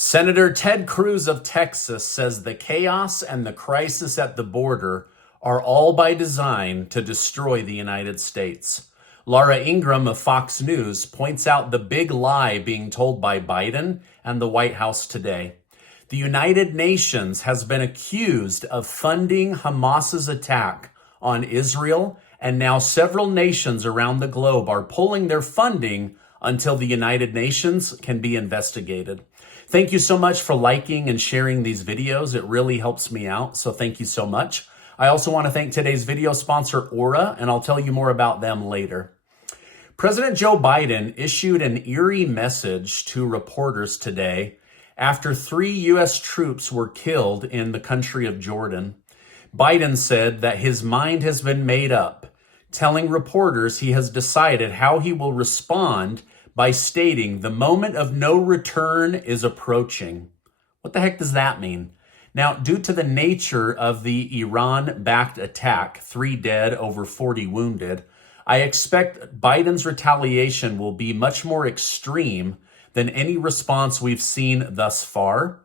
Senator Ted Cruz of Texas says the chaos and the crisis at the border are all by design to destroy the United States. Laura Ingraham of Fox News points out the big lie being told by Biden and the White House today. The United Nations has been accused of funding Hamas's attack on Israel, and now several nations around the globe are pulling their funding until the United Nations can be investigated. Thank you so much for liking and sharing these videos. It really helps me out, so thank you so much. I also want to thank today's video sponsor, Aura, and I'll tell you more about them later. President Joe Biden issued an eerie message to reporters today after 3 U.S. troops were killed in the country of Jordan. Biden said that his mind has been made up, telling reporters he has decided how he will respond by stating the moment of no return is approaching. What the heck does that mean? Now, due to the nature of the Iran-backed attack, 3 dead, over 40 wounded, I expect Biden's retaliation will be much more extreme than any response we've seen thus far.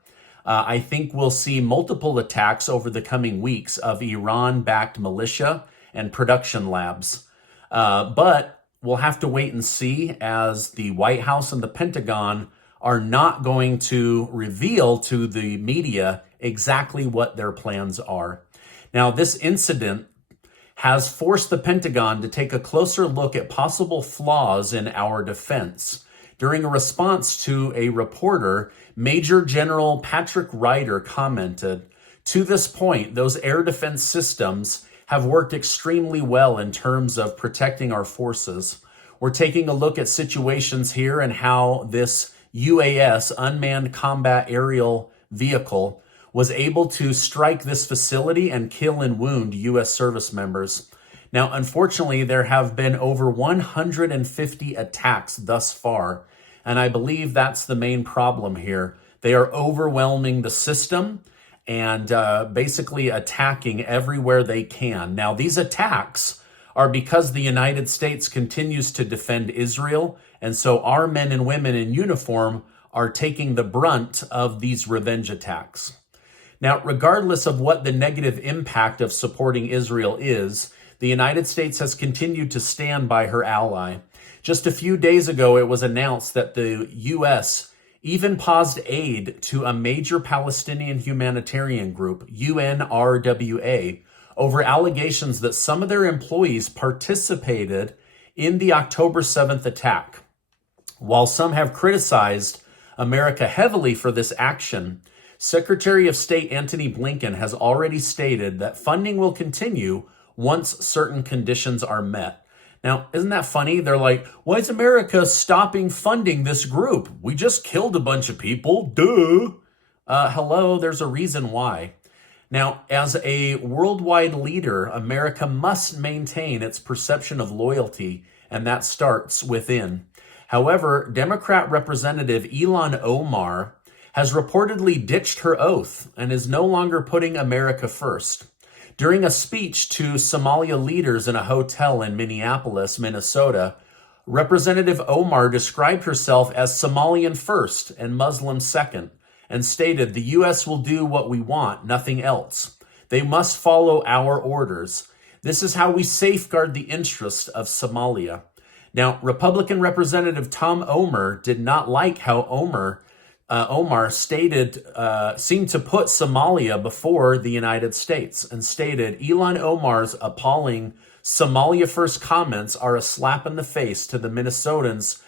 I think we'll see multiple attacks over the coming weeks of Iran-backed militia and production labs. But we'll have to wait and see, as the White House and the Pentagon are not going to reveal to the media exactly what their plans are. Now, this incident has forced the Pentagon to take a closer look at possible flaws in our defense. During a response to a reporter, Major General Patrick Ryder commented, "To this point, those air defense systems have worked extremely well in terms of protecting our forces. We're taking a look at situations here and how this UAS, unmanned combat aerial vehicle, was able to strike this facility and kill and wound U.S. service members. Now, unfortunately, there have been over 150 attacks thus far, and I believe that's the main problem here. They are overwhelming the system and basically attacking everywhere they can. Now, these attacks are because the United States continues to defend Israel, and so our men and women in uniform are taking the brunt of these revenge attacks. Now, regardless of what the negative impact of supporting Israel is, the United States has continued to stand by her ally. Just a few days ago, it was announced that the U.S. even paused aid to a major Palestinian humanitarian group, UNRWA, over allegations that some of their employees participated in the October 7th attack. While some have criticized America heavily for this action, Secretary of State Antony Blinken has already stated that funding will continue once certain conditions are met. Now, isn't that funny? They're like, why is America stopping funding this group? We just killed a bunch of people, duh. Hello, there's a reason why. Now, as a worldwide leader, America must maintain its perception of loyalty, and that starts within. However, Democrat Representative Ilhan Omar has reportedly ditched her oath and is no longer putting America first. During a speech to Somalia leaders in a hotel in Minneapolis, Minnesota, Representative Omar described herself as Somalian first and Muslim second, and stated the U.S. will do what we want, nothing else. They must follow our orders. This is how we safeguard the interests of Somalia. Now, Republican Representative Tom Omer did not like how Omar seemed to put Somalia before the United States, and stated Ilhan Omar's appalling Somalia first comments are a slap in the face to the Minnesotans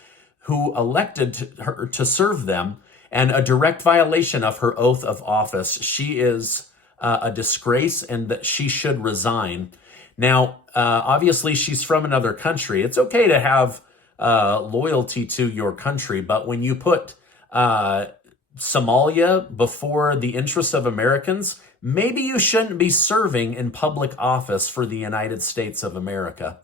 who elected her to serve them, and a direct violation of her oath of office. She is a disgrace, and that she should resign. Now, obviously, she's from another country. It's okay to have loyalty to your country, but when you put Somalia before the interests of Americans, maybe you shouldn't be serving in public office for the United States of America.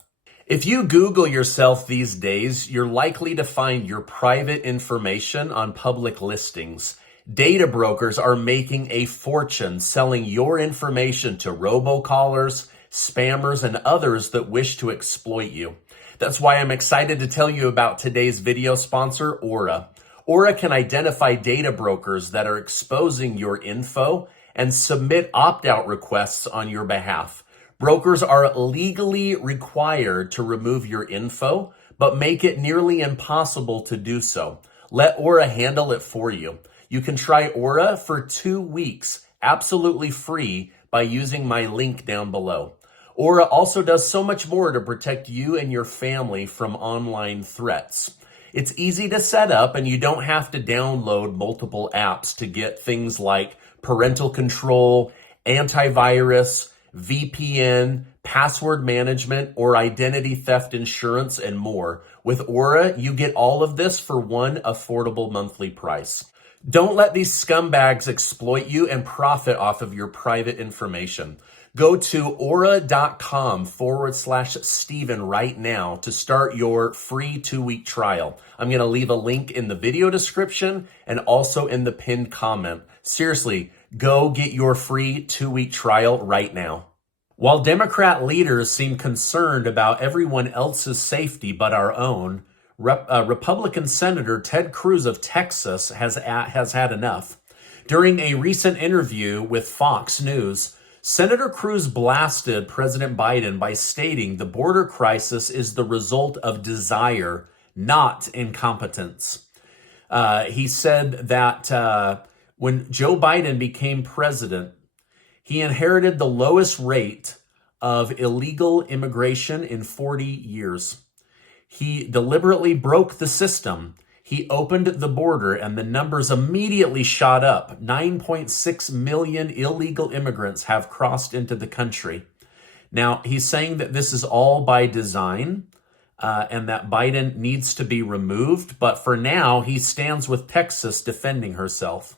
If you Google yourself these days, you're likely to find your private information on public listings. Data brokers are making a fortune selling your information to robocallers, spammers, and others that wish to exploit you. That's why I'm excited to tell you about today's video sponsor, Aura. Aura can identify data brokers that are exposing your info and submit opt-out requests on your behalf. Brokers are legally required to remove your info, but make it nearly impossible to do so. Let Aura handle it for you. You can try Aura for 2 weeks, absolutely free, by using my link down below. Aura also does so much more to protect you and your family from online threats. It's easy to set up, and you don't have to download multiple apps to get things like parental control, antivirus, VPN, password management, or identity theft insurance, and more. With Aura, you get all of this for one affordable monthly price. Don't let these scumbags exploit you and profit off of your private information. Go to aura.com/Stephen right now to start your free 2-week trial. I'm going to leave a link in the video description and also in the pinned comment. Seriously, go get your free 2-week trial right now. While Democrat leaders seem concerned about everyone else's safety but our own, Republican Senator Ted Cruz of Texas has had enough. During a recent interview with Fox News, Senator Cruz blasted President Biden by stating the border crisis is the result of desire, not incompetence. He said that when Joe Biden became president, he inherited the lowest rate of illegal immigration in 40 years. He deliberately broke the system. He opened the border and the numbers immediately shot up. 9.6 million illegal immigrants have crossed into the country. Now, he's saying that this is all by design and that Biden needs to be removed. But for now, he stands with Texas defending herself.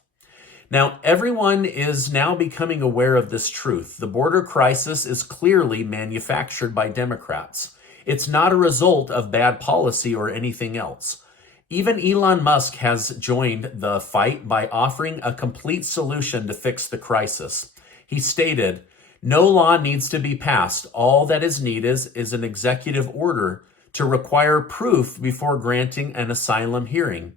Now, everyone is now becoming aware of this truth. The border crisis is clearly manufactured by Democrats. It's not a result of bad policy or anything else. Even Elon Musk has joined the fight by offering a complete solution to fix the crisis. He stated, "No law needs to be passed. All that is needed is an executive order to require proof before granting an asylum hearing.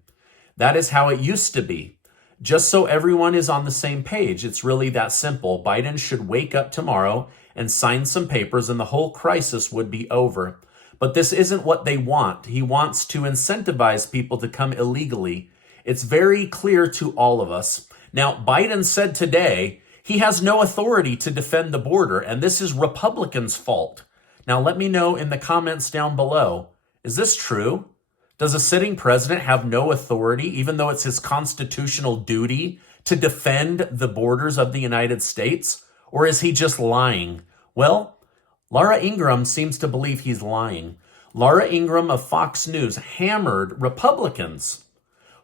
That is how it used to be. Just so everyone is on the same page, it's really that simple. Biden should wake up tomorrow and sign some papers and the whole crisis would be over. But this isn't what they want. He wants to incentivize people to come illegally. It's very clear to all of us." Now, Biden said today he has no authority to defend the border, and this is Republicans' fault. Now, let me know in the comments down below. Is this true? Does a sitting president have no authority, even though it's his constitutional duty, to defend the borders of the United States? Or is he just lying? Well, Laura Ingraham seems to believe he's lying. Laura Ingraham of Fox News hammered Republicans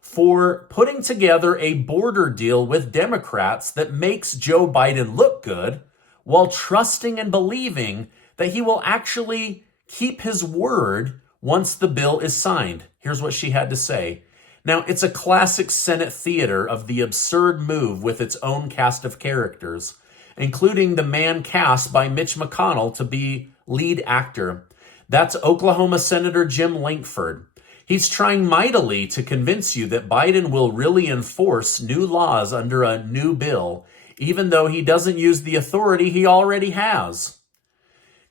for putting together a border deal with Democrats that makes Joe Biden look good while trusting and believing that he will actually keep his word once the bill is signed. Here's what she had to say. Now, it's a classic Senate theater of the absurd move with its own cast of characters, including the man cast by Mitch McConnell to be lead actor. That's Oklahoma Senator Jim Lankford. He's trying mightily to convince you that Biden will really enforce new laws under a new bill, even though he doesn't use the authority he already has.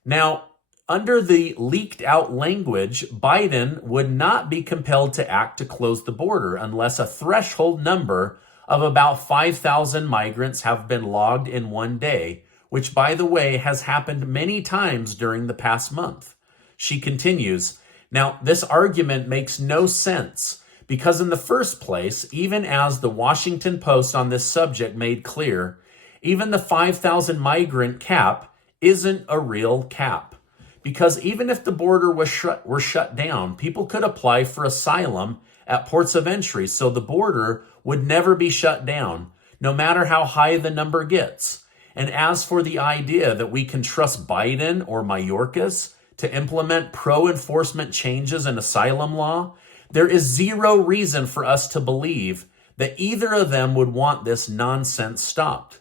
Now, under the leaked out language, Biden would not be compelled to act to close the border unless a threshold number of about 5,000 migrants have been logged in one day, which, by the way, has happened many times during the past month. She continues, "Now, this argument makes no sense because in the first place, even as the Washington Post on this subject made clear, even the 5,000 migrant cap isn't a real cap. Because even if the border were shut down, people could apply for asylum at ports of entry, so the border would never be shut down, no matter how high the number gets. And as for the idea that we can trust Biden or Mayorkas to implement pro-enforcement changes in asylum law, there is zero reason for us to believe that either of them would want this nonsense stopped.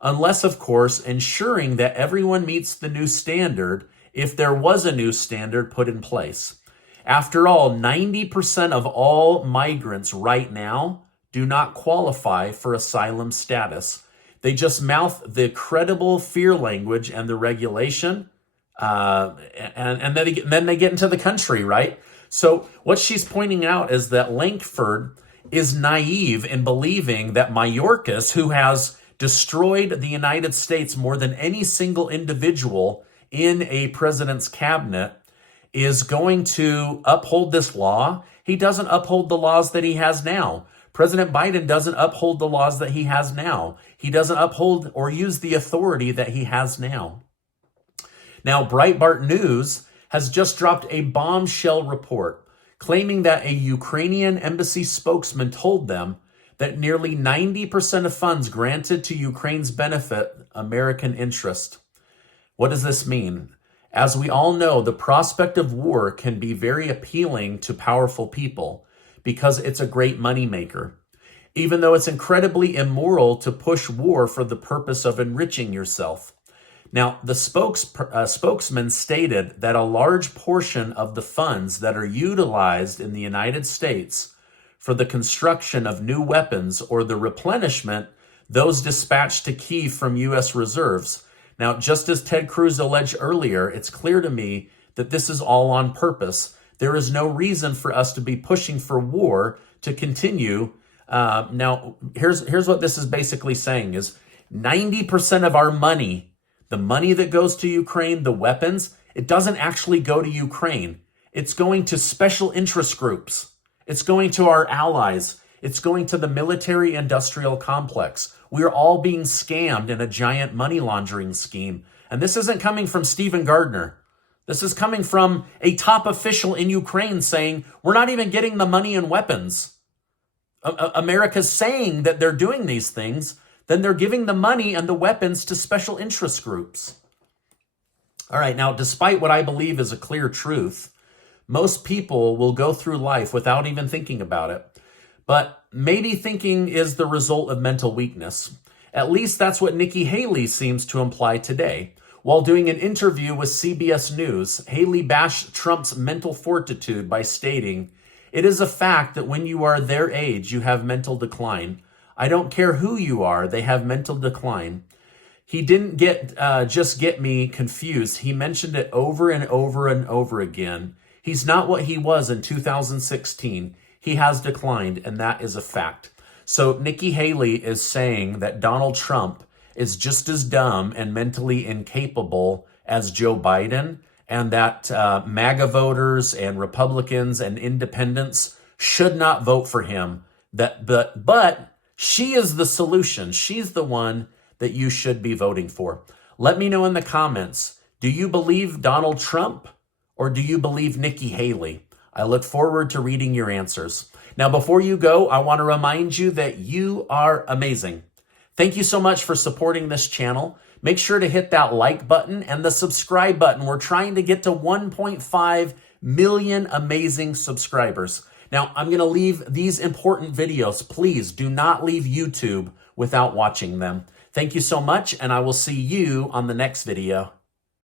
Unless, of course, ensuring that everyone meets the new standard if there was a new standard put in place. After all, 90% of all migrants right now do not qualify for asylum status. They just mouth the credible fear language and the regulation, and then they get into the country, right? So what she's pointing out is that Lankford is naive in believing that Mayorkas, who has destroyed the United States more than any single individual in a president's cabinet, is going to uphold this law. He doesn't uphold the laws that he has now. President Biden doesn't uphold the laws that he has now. He doesn't uphold or use the authority that he has now. Now, Breitbart News has just dropped a bombshell report claiming that a Ukrainian embassy spokesman told them that nearly 90% of funds granted to Ukraine's benefit American interest. What does this mean? As we all know, the prospect of war can be very appealing to powerful people because it's a great moneymaker, even though it's incredibly immoral to push war for the purpose of enriching yourself. Now, the spokesman stated that a large portion of the funds that are utilized in the United States for the construction of new weapons or the replenishment, those dispatched to Kyiv from U.S. reserves. Now, just as Ted Cruz alleged earlier, it's clear to me that this is all on purpose. There is no reason for us to be pushing for war to continue. Now, here's what this is basically saying is 90% of our money, the money that goes to Ukraine, the weapons, it doesn't actually go to Ukraine. It's going to special interest groups. It's going to our allies. It's going to the military-industrial complex. We're all being scammed in a giant money laundering scheme. And this isn't coming from Stephen Gardner. This is coming from a top official in Ukraine saying, we're not even getting the money and weapons. America's saying that they're doing these things, then they're giving the money and the weapons to special interest groups. All right, now, despite what I believe is a clear truth, most people will go through life without even thinking about it. But maybe thinking is the result of mental weakness. At least that's what Nikki Haley seems to imply today. While doing an interview with CBS News, Haley bashed Trump's mental fortitude by stating, "It is a fact that when you are their age, you have mental decline. I don't care who you are, they have mental decline." He didn't just get me confused. He mentioned it over and over and over again. He's not what he was in 2016. He has declined, and that is a fact. So Nikki Haley is saying that Donald Trump is just as dumb and mentally incapable as Joe Biden, and that MAGA voters and Republicans and independents should not vote for him. But she is the solution. She's the one that you should be voting for. Let me know in the comments, do you believe Donald Trump or do you believe Nikki Haley? I look forward to reading your answers. Now, before you go, I want to remind you that you are amazing. Thank you so much for supporting this channel. Make sure to hit that like button and the subscribe button. We're trying to get to 1.5 million amazing subscribers. Now, I'm going to leave these important videos. Please do not leave YouTube without watching them. Thank you so much, and I will see you on the next video.